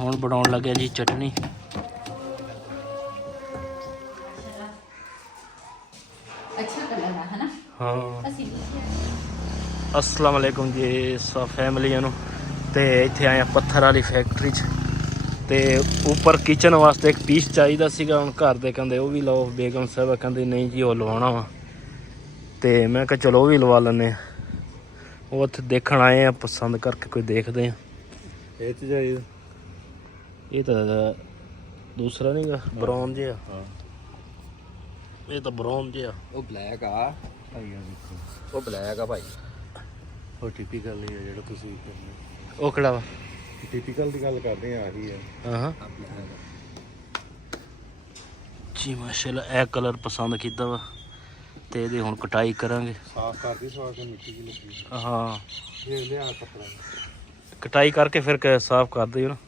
हुण बनाउण लगे जी चटनी। अच्छा कलर है ना। हाँ अस्सलाम वालेकुम जी सब फैमिली नूं ते इत्थे आए पत्थर वाली फैक्ट्री च ते उपर किचन वास्ते एक पीस चाहिदा सीगा। हुण घर दे कहंदे वो भी लओ, बेगम साहब कहंदी नहीं जी वो लवाना वा ते मैं कहा चलो वो भी लवा लैने। वो उत्थे देखण आए हैं, पसंद करके कोई देखते हैं। ये तो दूसरा नहीं गा ब्राउन जिहा। ये तो ब्राउन जिहा ਉਹ ਬਲੈਕ ਆ ਭਾਈ ਆ ਦੇਖੋ ਉਹ ਬਲੈਕ ਆ ਭਾਈ ਉਹ ਟਿਪੀਕਲ ਨਹੀਂ ਹੈ ਜਿਹੜਾ ਤੁਸੀਂ ਕਰਨੇ वो किहड़ा वा? ਟਿਪੀਕਲ ਦੀ ਗੱਲ ਕਰਦੇ ਆ ਆਹੀ ਹੈ हाँ ਆ ਬਲੈਕ जी माशाल्लाह ए कलर पसंद किया वा ते इहदी हुण कटाई करांगे। ਸਾਫ਼ ਕਰਦੀ ਸਵਾ ਕੇ ਮਿੱਟੀ ਦੀ ਲੱਗੀ हाँ ਇਹ ਲਿਆ ਕੱਪੜਾ कटाई करके फिर साफ कर दियो ना।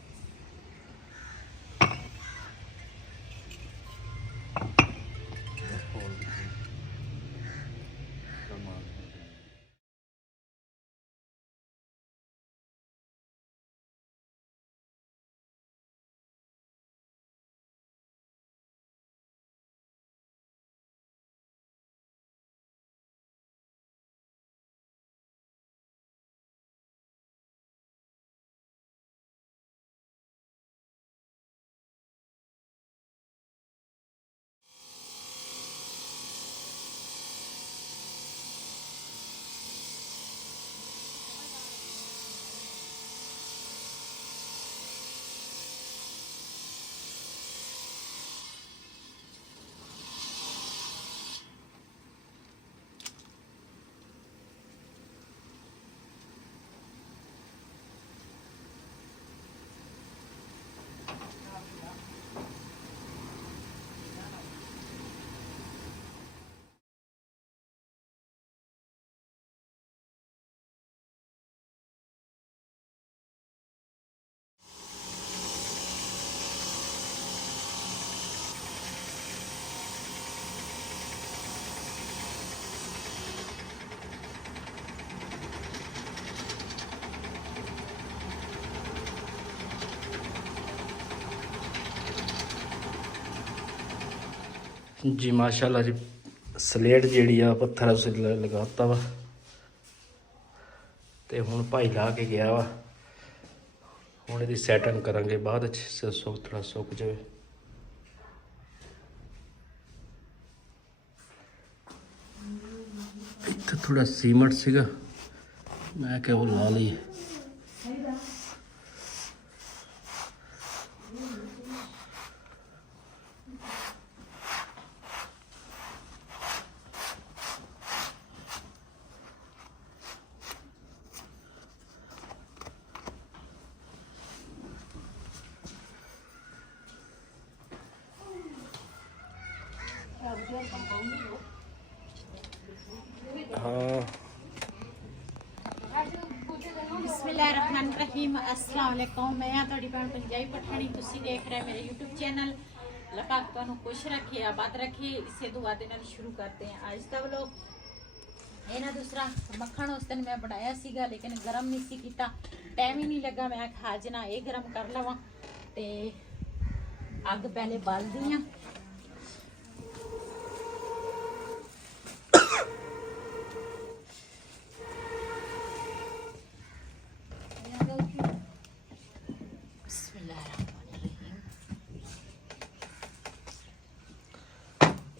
जी माशाल्लाह जी स्लेट जिहड़ी आ पत्थर उस लगाता वा ते हुण भाई ला के गया वा। हुण इहदी सैटिंग करांगे बाद च थोड़ा सुक जाए। इत्थे थोड़ा सीमेंट सीगा मैं क्या वो ला ली। हाँ बिस्मिल्लाहिर्रहमानिर्रहीम अस्सलाम वालेकुम। मैं हाँ तुहाडी भैन पंजाबी पठानी। तुसीं देख रहे मेरे यूट्यूब चैनल। अल्लाह पाक तुहानूं खुश रखे, आबाद रखे। इसे दुआ दे नाल शुरू करते हैं आज का व्लॉग। ये ना दूसरा मक्खन उस दिन मैं बनाया सीगा लेकिन गर्म नहीं सी कीता, टाइम ही नहीं लगा। मैं आज ना ये गर्म कर लवां ते अग पहले बाल दी हां।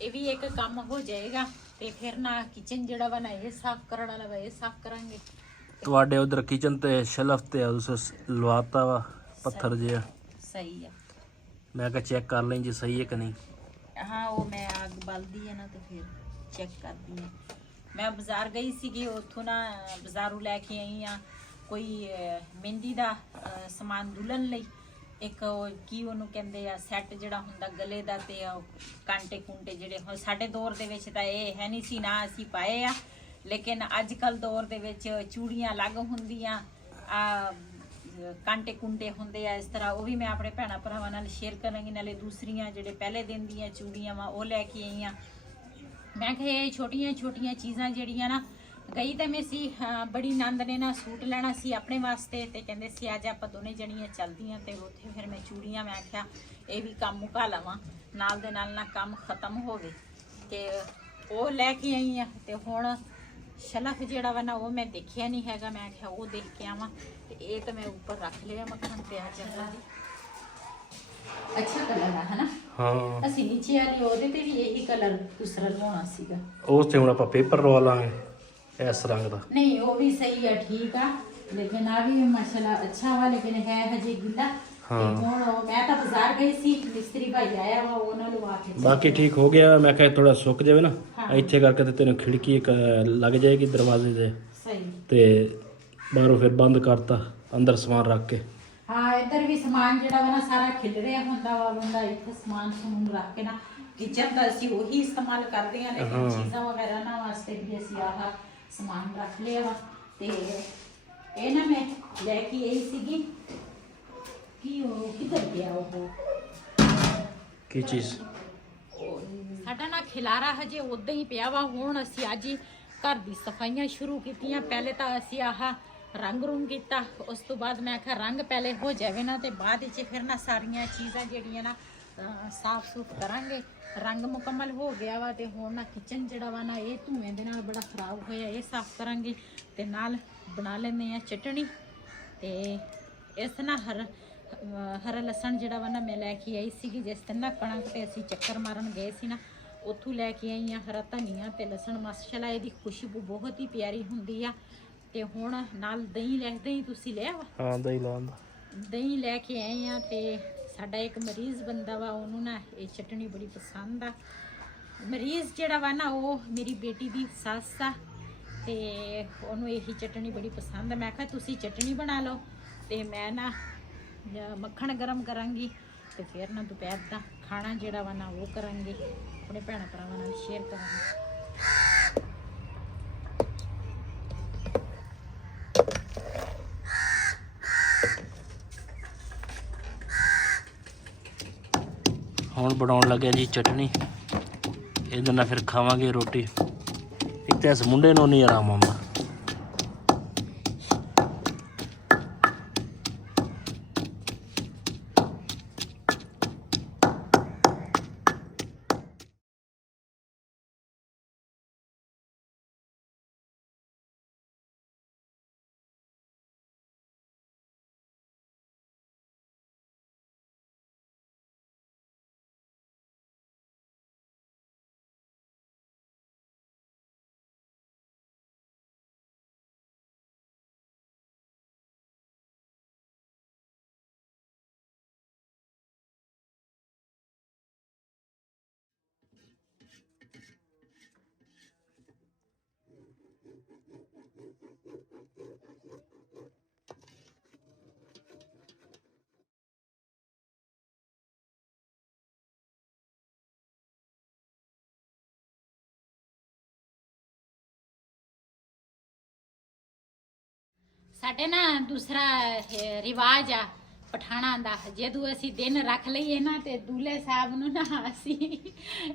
ये भी एक काम हो जाएगा ते फिर ना किचन जड़ा वा ना ये साफ करने वाला वा ये साफ करांगे। तुहाडे उधर किचन ते शेल्फ ते उस लवाता वा पत्थर जिहा। सही है। मैं कहा चेक कर लें जी सही है कि नहीं। हाँ वो मैं आग बालदी है ना तो फिर चेक करती है। मैं बाजार गई सी उथों ना बाजारों लैके आई हाँ कोई मेहंदी का समान दुल्हन लई एक की ਉਹਨੂੰ ਕਹਿੰਦੇ ਆ ਸੈੱਟ ਜਿਹੜਾ ਹੁੰਦਾ ਗਲੇ ਦਾ ਤੇ ਕਾਂਟੇ ਕੁੰਟੇ ਜਿਹੜੇ ਹੁਣ ਸਾਡੇ ਦੌਰ ਦੇ ਵਿੱਚ ਤਾਂ ਇਹ ਹੈ ਨਹੀਂ ਸੀ ਨਾ ਅਸੀਂ ਪਾਏ ਆ ਲੇਕਿਨ ਅੱਜ ਕੱਲ ਦੌਰ ਦੇ ਵਿੱਚ ਚੂੜੀਆਂ ਅਲੱਗ ਹੁੰਦੀਆਂ ਆ ਕਾਂਟੇ ਕੁੰਟੇ ਹੁੰਦੇ ਆ ਇਸ ਤਰ੍ਹਾਂ ਉਹ ਵੀ ਮੈਂ ਆਪਣੇ ਭੈਣਾਂ ਭਰਾਵਾਂ ਨਾਲ ਸ਼ੇਅਰ ਕਰਾਂਗੀ ਨਾਲੇ ਦੂਸਰੀਆਂ ਜਿਹੜੇ ਪਹਿਲੇ ਦਿਨ ਦੀਆਂ ਚੂੜੀਆਂ ਵਾ ਉਹ ਲੈ ਕੇ ਆਈ ਆ। ਮੈਂ ਕਿਹਾ ਇਹ ਛੋਟੀਆਂ ਛੋਟੀਆਂ ਚੀਜ਼ਾਂ ਜਿਹੜੀਆਂ ਨਾ ਗਈ ਤਾਂ ਮੈਂ ਸੀ ਬੜੀ ਨੰਦ ਨੇ ਨਾ ਸੂਟ ਲੈਣਾ ਸੀ ਆਪਣੇ ਵਾਸਤੇ ਤੇ ਕਹਿੰਦੇ ਸੀ ਅੱਜ ਆਪਾਂ ਦੋਨੇ ਜਣੀਆਂ ਚੱਲਦੀਆਂ ਤੇ ਉੱਥੇ ਫਿਰ ਮੈਂ ਚੂੜੀਆਂ ਮੈਂ ਆਖਿਆ ਇਹ ਵੀ ਕੰਮ ਮੁਕਾ ਲਵਾਂ ਨਾਲ ਦੇ ਨਾਲ ਨਾ ਕੰਮ ਖਤਮ ਹੋਵੇ ਤੇ ਉਹ ਲੈ ਕੇ ਆਈ ਆ ਤੇ ਹੁਣ ਸ਼ਲਫ ਜਿਹੜਾ ਵਾ ਨਾ ਉਹ ਮੈਂ ਦੇਖਿਆ ਨਹੀਂ ਹੈਗਾ ਮੈਂ ਆਖਿਆ ਉਹ ਦੇਖ ਕੇ ਆਵਾਂ ਤੇ ਇਹ ਤਾਂ ਮੈਂ ਉੱਪਰ ਰੱਖ ਲਿਆ ਮੱਖਣ ਪਿਆ ਚੱਲਾ ਦੀ ਅੱਛਾ ਕਲਰ ਆ ਹਨਾ ਹਾਂ ਅਸੀਂ ਨੀਚੇ ਵਾਲੀ ਉਹਦੇ ਤੇ ਵੀ ਇਹੀ ਕਲਰ ਦੂਸਰਾ ਲਵਾਉਣਾ ਸੀਗਾ ਉਹ ਤੇ ਹੁਣ ਆਪਾਂ ਪੇਪਰ ਲਵਾ ਲਾਂਗੇ ਇਸ ਰੰਗ ਦਾ नहीं वो भी सही है ठीक है लेकिन अभी माशाल्लाह अच्छा हुआ लेकिन है हजे गिला हाँ। मैं तो बाजार गई सी मिस्त्री भाई आया हुआ वो ना लवा के ਬਾਕੀ ਠੀਕ ਹੋ ਗਿਆ ਮੈਂ ਕਿਹਾ ਥੋੜਾ ਸੁੱਕ ਜਾਵੇ ਨਾ ਹਾਂ। ਇੱਥੇ ਕਰਕੇ ਤੇ ਤੈਨੂੰ ਖਿੜਕੀ ਇੱਕ ਲੱਗ ਜਾਏਗੀ ਦਰਵਾਜ਼ੇ ਦੇ सही ਤੇ ਬਾਹਰੋਂ ਫਿਰ ਬੰਦ ਕਰਤਾ ਅੰਦਰ ਸਮਾਨ ਰੱਖ ਕੇ हाँ इधर भी सामान जेड़ा वा ना सारा खिल रहा हुंदा वा बंदा इत्थे सामान समून रख के ना किचन दा ਅਸੀਂ ਉਹੀ ਇਸਤੇਮਾਲ ਕਰਦੇ ਆ ਲੇਕਿन ਚੀਜ਼ਾਂ ਵਗੈਰਾ ਨਾ ਵਾਸਤੇ ਵੀ ਅਸੀਂ ਆਹ ਸਮਾਨ ਰੱਖ ਲਿਆ ਵਾ ਤੇ ਇਹ ਨਾ ਮੈਂ ਲੈ ਕੇ ਆਈ ਸੀਗੀ ਕੀ ਉਹ ਕਿੱਧਰ ਗਿਆ ਉਹ ਕੀ ਚੀਜ਼ ਸਾਡਾ ਨਾ ਖਿਲਾਰਾ ਹਜੇ ਉਦਾਂ ਹੀ ਪਿਆ ਵਾ ਹੁਣ ਅਸੀਂ ਅੱਜ ਹੀ ਘਰ ਦੀ ਸਫਾਈਆਂ ਸ਼ੁਰੂ ਕੀਤੀਆਂ ਪਹਿਲੇ ਤਾਂ ਅਸੀਂ ਆਹ ਰੰਗ ਰੂੰਗ ਕੀਤਾ ਉਸ ਤੋਂ ਬਾਅਦ ਮੈਂ ਆਖਿਆ ਰੰਗ ਪਹਿਲੇ ਹੋ ਜਾਵੇ ਨਾ ਤੇ ਬਾਅਦ ਵਿੱਚ ਫਿਰ ਨਾ ਸਾਰੀਆਂ ਚੀਜ਼ਾਂ ਜਿਹੜੀਆਂ ਨਾ ਸਾਫ ਸੁਥ ਕਰਾਂਗੇ ਰੰਗ ਮੁਕੰਮਲ ਹੋ ਗਿਆ ਵਾ ਤੇ ਹੁਣ ਨਾ ਕਿਚਨ ਜਿਹੜਾ ਵਾ ਨਾ ਇਹ ਧੂਏ ਦੇ ਨਾਲ ਬੜਾ ਖਰਾਬ ਹੋਇਆ ਇਹ ਸਾਫ ਕਰਾਂਗੇ ਤੇ ਨਾਲ ਬਣਾ ਲੈਂਦੇ ਆ ਚਟਣੀ ਤੇ ਇਸ ਨਾਲ ਹਰਾ ਲਸਣ ਜਿਹੜਾ ਵਾ ਨਾ ਮੈਂ ਲੈ ਕੇ ਆਈ ਸੀਗੀ ਜਿਸ ਦਿਨ ਨਾ ਕਣਕ ਤੇ ਅਸੀਂ ਚੱਕਰ ਮਾਰਨ ਗਏ ਸੀ ਨਾ ਉੱਥੋਂ ਲੈ ਕੇ ਆਈ ਆ ਹਰਾ ਧਨੀਆ ਤੇ ਲਸਣ ਮਾਸ਼ਾਅੱਲਾ ਇਹਦੀ ਖੁਸ਼ਬੂ ਬਹੁਤ ਹੀ ਪਿਆਰੀ ਹੁੰਦੀ ਆ ਤੇ ਹੁਣ ਨਾਲ ਦਹੀਂ ਤੁਸੀਂ ਲਿਆ ਵਾ ਹਾਂ ਦਹੀਂ ਲਾਉਂਦਾ ਦਹੀਂ ਲੈ ਕੇ ਆਏ ਆ ਤੇ ਸਾਡਾ ਇੱਕ ਮਰੀਜ਼ ਬੰਦਾ ਵਾ ਉਹਨੂੰ ਨਾ ਇਹ ਚਟਣੀ ਬੜੀ ਪਸੰਦ ਆ ਮਰੀਜ਼ ਜਿਹੜਾ ਵਾ ਨਾ ਉਹ ਮੇਰੀ ਬੇਟੀ ਦੀ ਸੱਸ ਆ ਤੇ ਉਹਨੂੰ ਇਹੀ ਚਟਣੀ ਬੜੀ ਪਸੰਦ ਆ ਮੈਂ ਕਿਹਾ ਤੁਸੀਂ ਚਟਣੀ ਬਣਾ ਲਓ ਤੇ ਮੈਂ ਨਾ ਮੱਖਣ ਗਰਮ ਕਰਾਂਗੀ ਤੇ ਫਿਰ ਨਾ ਦੁਪਹਿਰ ਦਾ ਖਾਣਾ ਜਿਹੜਾ ਵਾ ਨਾ ਉਹ ਕਰਾਂਗੇ ਆਪਣੇ ਭੈਣਾਂ ਭਰਾਵਾਂ ਨਾਲ ਸ਼ੇਅਰ ਕਰਾਂਗੇ ਹੁਣ ਬਣਾਉਣ ਲੱਗਿਆ ਜੀ ਚਟਨੀ ਇਹਦੇ ਨਾਲ ਫਿਰ ਖਾਵਾਂਗੇ ਰੋਟੀ ਇੱਕ ਤਾਂ ਇਸ ਮੁੰਡੇ ਨੂੰ ਨਹੀਂ ਆਰਾਮ ਆਉਂਦਾ ਸਾਡੇ ਨਾ ਦੂਸਰਾ ਰਿਵਾਜ ਆ ਪਠਾਣਾ ਦਾ ਜਦੋਂ ਅਸੀਂ ਦਿਨ ਰੱਖ ਲਈਏ ਨਾ ਤੇ ਦੂਲੇ ਸਾਹਿਬ ਨੂੰ ਨਾ ਅਸੀਂ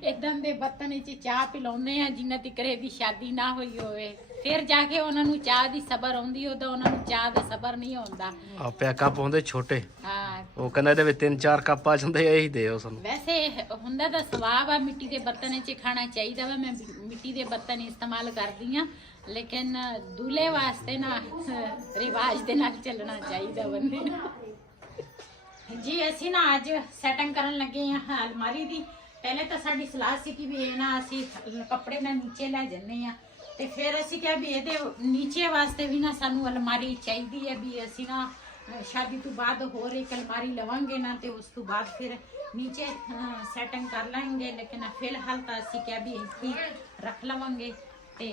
ਇਦਾਂ ਦੇ ਬਰਤਨ ਵਿੱਚ ਚਾਹ ਪਿਲਾਉਂਦੇ ਆ ਜਿੰਨਾ ਤੱਕ ਦੀ ਸ਼ਾਦੀ ਨਾ ਹੋਈ ਹੋਵੇ ਫਿਰ ਜਾ ਕੇ ਉਹਨਾਂ ਨੂੰ ਚਾਹ ਦੀ ਸਬਰ ਆਉਂਦੀ ਉਦੋਂ ਉਹਨਾਂ ਨੂੰ ਚਾਹ ਦਾ ਸਬਰ ਨਹੀਂ ਆਉਂਦਾ ਆਪਿਆ ਕੱਪ ਹੁੰਦੇ ਛੋਟੇ ਹਾਂ ਉਹ ਕਹਿੰਦਾ ਇਹਦੇ ਵਿੱਚ 3-4 ਕੱਪ ਆ ਜਾਂਦੇ ਇਹੀ ਦੇ ਉਸ ਨੂੰ ਵੈਸੇ ਹੁੰਦਾ ਤਾਂ ਸਵਾਬ ਆ ਮਿੱਟੀ ਦੇ ਬਰਤਨ ਵਿੱਚ ਖਾਣਾ ਚਾਹੀਦਾ ਵਾ ਮੈਂ ਮਿੱਟੀ ਦੇ ਬਰਤਨ ਇਸਤੇਮਾਲ ਕਰਦੀ ਆ ਲੇਕਿਨ ਦੂਲੇ ਵਾਸਤੇ ਨਾ ਰਿਵਾਜ ਦੇ ਨਾਲ ਚੱਲਣਾ ਚਾਹੀਦਾ ਬੰਦੇ ਨੂੰ ਜੀ ਅਸੀਂ ਨਾ ਅੱਜ ਸੈਟਿੰਗ ਕਰਨ ਲੱਗੇ ਆ ਅਲਮਾਰੀ ਦੀ ਪਹਿਲੇ ਤਾਂ ਸਾਡੀ ਸਲਾਹ ਸੀ ਕਿ ਵੀ ਇਹ ਨਾ ਅਸੀਂ ਕੱਪੜੇ ਨਾ ਨੀਚੇ ਲੈ ਜੰਨੇ ਆ ਤੇ ਫਿਰ ਅਸੀਂ ਕਿਹਾ ਵੀ ਇਹਦੇ ਨੀਚੇ ਵਾਸਤੇ ਵੀ ਨਾ ਸਾਨੂੰ ਅਲਮਾਰੀ ਚਾਹੀਦੀ ਹੈ ਵੀ ਅਸੀਂ ਨਾ ਸ਼ਾਦੀ ਤੋਂ ਬਾਅਦ ਹੋਰ ਇੱਕ ਅਲਮਾਰੀ ਲਵਾਂਗੇ ਨਾ ਤੇ ਉਸ ਤੋਂ ਬਾਅਦ ਫਿਰ ਨੀਚੇ ਸੈਟਿੰਗ ਕਰ ਲਾਂਗੇ ਲੇਕਿਨ ਫਿਲਹਾਲ ਤਾਂ ਅਸੀਂ ਕਿਹਾ ਵੀ ਇੱਥੇ ਰੱਖ ਲਵਾਂਗੇ ਤੇ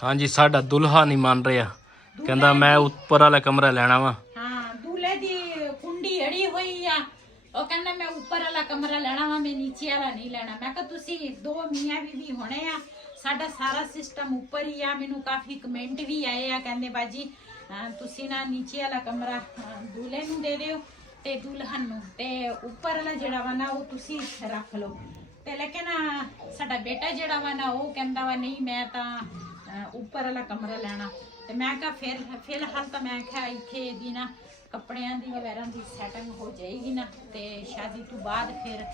ਹਾਂਜੀ ਸਾਡਾ ਦੁਲਹਾ ਨਹੀਂ ਮੰਨ ਰਿਹਾ ਕਹਿੰਦਾ ਮੈਂ ਉੱਪਰ ਵਾਲਾ ਕਮਰਾ ਲੈਣਾ ਵਾ ਹਾਂ ਦੂਲੇ ਦੀ ਕੁੰਡੀ ਅੜੀ ਹੋਈ ਆ ਉਹ ਕਹਿੰਦਾ ਮੈਂ ਉੱਪਰ ਵਾਲਾ ਕਮਰਾ ਲੈਣਾ ਵਾ ਮੈਂ ਨੀਚੇ ਵਾਲਾ ਨਹੀਂ ਲੈਣਾ ਮੈਂ ਕਿਹਾ ਤੁਸੀਂ ਦੋ ਮੀਆਂ ਬੀਵੀ ਹੋਣੇ ਆ ਸਾਡਾ ਸਾਰਾ ਸਿਸਟਮ ਉੱਪਰ ਹੀ ਆ ਮੈਨੂੰ ਕਾਫੀ ਕਮੈਂਟ ਵੀ ਆਏ ਆ ਕਹਿੰਦੇ ਬਾਜੀ ਤੁਸੀਂ ਨਾ ਨੀਚੇ ਵਾਲਾ ਕਮਰਾ ਦੂਲੇ ਨੂੰ ਦੇ ਦਿਓ ਤੇ ਦੁਲਹਨ ਨੂੰ ਤੇ ਉੱਪਰ ਵਾਲਾ ਜਿਹੜਾ ਵਾ ਨਾ ਉਹ ਤੁਸੀਂ ਰੱਖ ਲਓ ਤੇ ਲੇਕਿਨ ਸਾਡਾ ਬੇਟਾ ਜਿਹੜਾ ਵਾ ਨਾ ਉਹ ਕਹਿੰਦਾ ਵਾ ਨਹੀਂ ਮੈਂ ਤਾਂ ਉੱਪਰ ਵਾਲਾ ਕਮਰਾ ਲੈਣਾ ਤੇ ਮੈਂ ਕਿਹਾ ਫਿਰ ਫਿਲਹਾਲ ਤਾਂ ਮੈਂ ਕਿਹਾ ਇੱਥੇ ਦੀ ਨਾ ਕੱਪੜਿਆਂ ਦੀ ਵਗੈਰਾ ਦੀ ਸੈਟਿੰਗ ਹੋ ਜਾਏਗੀ ਨਾ ਤੇ ਸ਼ਾਦੀ ਤੋਂ ਬਾਅਦ ਫਿਰ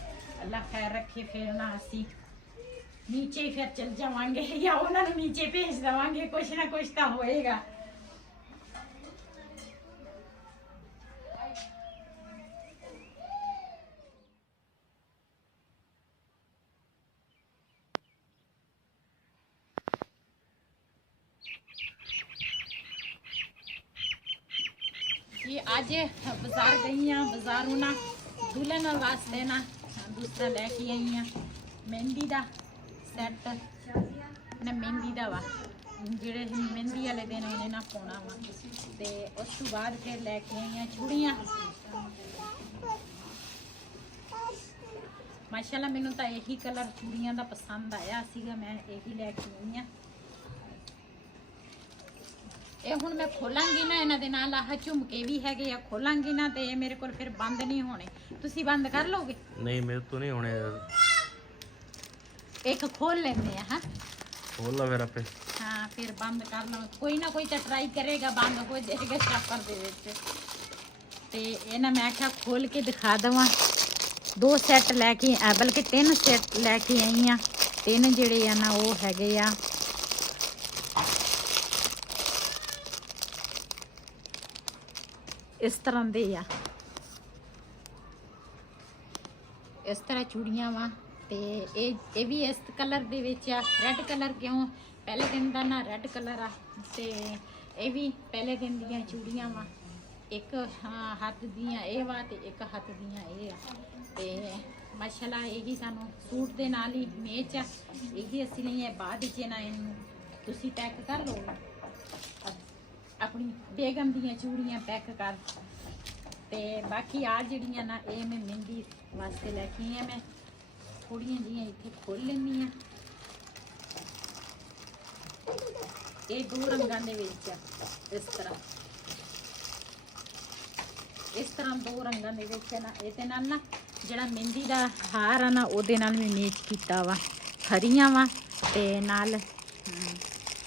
ਅੱਲਾ ਖੈਰ ਰੱਖੇ ਫਿਰ ਨਾ ਅਸੀਂ ਨੀਚੇ ਹੀ ਫਿਰ ਚਲ ਜਾਵਾਂਗੇ ਜਾਂ ਉਹਨਾਂ ਨੂੰ ਨੀਚੇ ਭੇਜ ਦੇਵਾਂਗੇ, ਕੁਛ ਨਾ ਕੁਛ ਤਾਂ ਹੋਏਗਾ। ये आज बाजार गई हाँ, बाजारों ना दुल्हन वास्ते ना दूसरा लैके आई हाँ मेहंदी का सैट ना मेहंदी का वा जेड़े मेहंदी वाले दिन उन्हें ना पाना वा ते उस तो बाद फिर लैके आई हाँ चूड़ियाँ। माशाल्लाह मैनू तो यही कलर चूड़ियाँ का पसंद आया सीगा, मैं यही लैके आई हाँ। ਇਹ ਹੁਣ ਮੈਂ ਖੋਲਾਂਗੀ ਨਾ ਇਹਨਾਂ ਦੇ ਨਾਲ ਆਹ ਝੁਮਕੇ ਵੀ ਹੈਗੇ ਆ, ਖੋਲਾਂਗੀ ਨਾ ਤੇ ਇਹ ਮੇਰੇ ਕੋਲ ਫਿਰ ਬੰਦ ਨਹੀਂ ਹੋਣੇ। ਤੁਸੀਂ ਬੰਦ ਕਰ ਲੋਗੇ? ਨਹੀਂ ਮੇਰੇ ਤੋਂ ਨਹੀਂ ਹੋਣੇ। ਇੱਕ ਖੋਲ ਲੈਂਦੇ ਆ। ਹਾਂ ਖੋਲ ਲਾ ਫਿਰ ਆਪੇ। ਹਾਂ ਫਿਰ ਬੰਦ ਕਰ ਲਓ, ਕੋਈ ਨਾ ਕੋਈ ਤਾਂ ਟਰਾਈ ਕਰੇਗਾ, ਬੰਦ ਹੋ ਜਾਏਗਾ ਸ਼ਾਪਰ ਦੇ ਵਿੱਚ। ਤੇ ਇਹ ਨਾ ਮੈਂ ਕਿਹਾ ਖੋਲ ਕੇ ਦਿਖਾ ਦਵਾਂ। 2 ਸੈੱਟ ਲੈ ਕੇ ਬਲਕਿ 3 ਸੈੱਟ ਲੈ ਕੇ ਆਈ ਆ। 3 ਜਿਹੜੇ ਆ ਨਾ ਉਹ ਹੈਗੇ ਆ इस तरह दे आ, इस तरह चूड़ियाँ वा ते ये भी इस कलर दे विच आ। रेड कलर क्यों? पहले दिन का ना रेड कलर आ ते ये भी पहले दिन दियां चूड़ियाँ वा। एक हाथ दियां ये वा ते एक हाथ दियां ये आ ते माशाल्लाह यही सानू सूट दे नाल ही मैच आ। यही असी नहीं है बाद च ना इनू तुसी पैक कर लो अपनी बेगम दियां चूड़ियाँ पैक कर। ते बाकी आ जड़ियां ना ये मैं मेहंदी वास्ते लैके आई। मैं थोड़ियां जियां इत्थे खोल लैनी आ। ये 2 रंगां दे विच इस तरह 2 रंगां दे विच ना इहदे नाल ना जिहड़ा मेहंदी दा हार आ ना ओहदे नाल मैं मैच कीता वा। खरियां वा ते नाल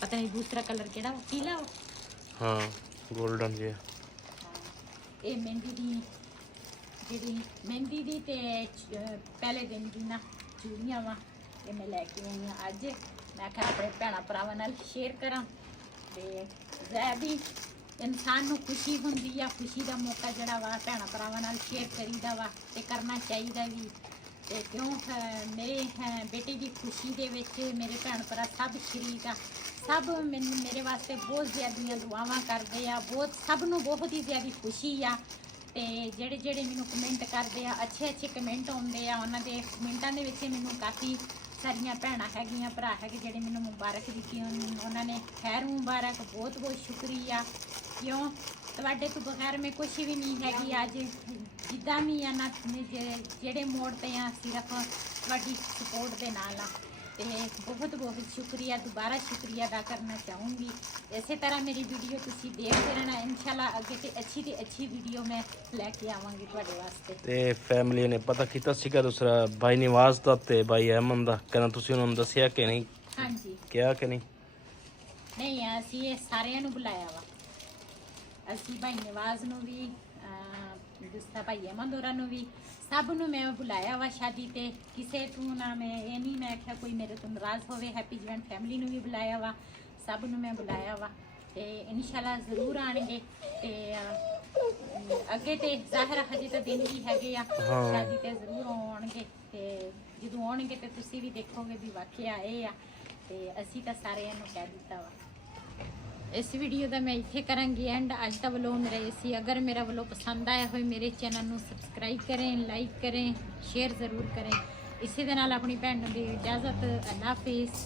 पता नहीं दूसरा कलर किहड़ा वा, पीला वा। हाँ गोल्डन जी। ये मेहंदी दी जी मेहंदी दी ते पहले दिन की ना चूड़ियाँ वा ये मैं लैके आई हाँ अज। मैं क्या अपने भैन भरावां नाल शेयर करा ते जै भी इंसान नूं खुशी हुंदी आ, खुशी का मौका जिहड़ा वा भैन भरावां नाल शेयर करीदा वा ते करना चाहिए भी। ते क्यों मेरे बेटे की खुशी दे विच मेरे भैन भरा सब शरीक आ, सब मेरे वास्ते बहुत ज़्यादा दुआवां करते हैं, बहुत सबनों बहुत ही ज़्यादा खुशी आ। ते जेड़े जेड़े मैनू कमेंट करते हैं अच्छे कमेंट आते हैं, उन्होंने कमेंटा के मैनू काफ़ी सारिया भैन हैगियां भरा है जेड़े मैनू मुबारक दी, उन्होंने खैर मुबारक बहुत बहुत शुक्रिया। क्यों तुहाडे तो बगैर मैं कुछ भी नहीं हैगी अज जिद्दां भी आ ना जेड़े मोड़ ते आ सिर्फ तुहाडी सपोर्ट दे नाल आ। ते बहुत बहुत शुक्रिया, दोबारा शुक्रिया अदा करना चाहूँगी। इसी तरह मेरी वीडियो तुसी देखते रहना, इंशाल्लाह अगे ते अच्छी वीडियो मैं लैके आवांगी तुहाडे वास्ते। ते फैमिली ने पता कीता सीगा दूसरा भाई निवाज दा ते भाई अहमद दा, कहना तुसी उन्होंने दसिया कि नहीं? हाँ जी क्या कि नहीं? नहीं असी ये सारिਆਂ ਨੂੰ बुलाया वा। असी भाई निवाज नूं भी दूसरा भाई अहमद होरां नूं भी सब नूं मैं बुलाया वा शादी ते। किसे तू ना मैं ये नहीं मैं आख्या कोई मेरे तो नाराज़ होवे। हैप्पी जॉइंट फैमिली नूं भी बुलाया वा, सब नूं मैं बुलाया वा ते इंशाल्लाह ज़रूर आएंगे। ते अगे ते ज़ाहिर हजे तो दिन भी हैगे आ शादी ते ज़रूर आउणगे ते जदों आउणगे ते तुसीं भी देखोगे भी वाकया ये आ ते असीं तां सारिਆਂ ਨੂੰ कह दिता वा। इस वीडियो का मैं इत्थे करांगी एंड अज का व्लॉग मेरा इसी। अगर मेरा व्लॉग पसंद आया हो मेरे चैनल को सबसक्राइब करें, लाइक करें, शेयर ज़रूर करें। इसी दे नाल अपनी भैन नूं दी इजाज़त। अल्लाह हाफिज़।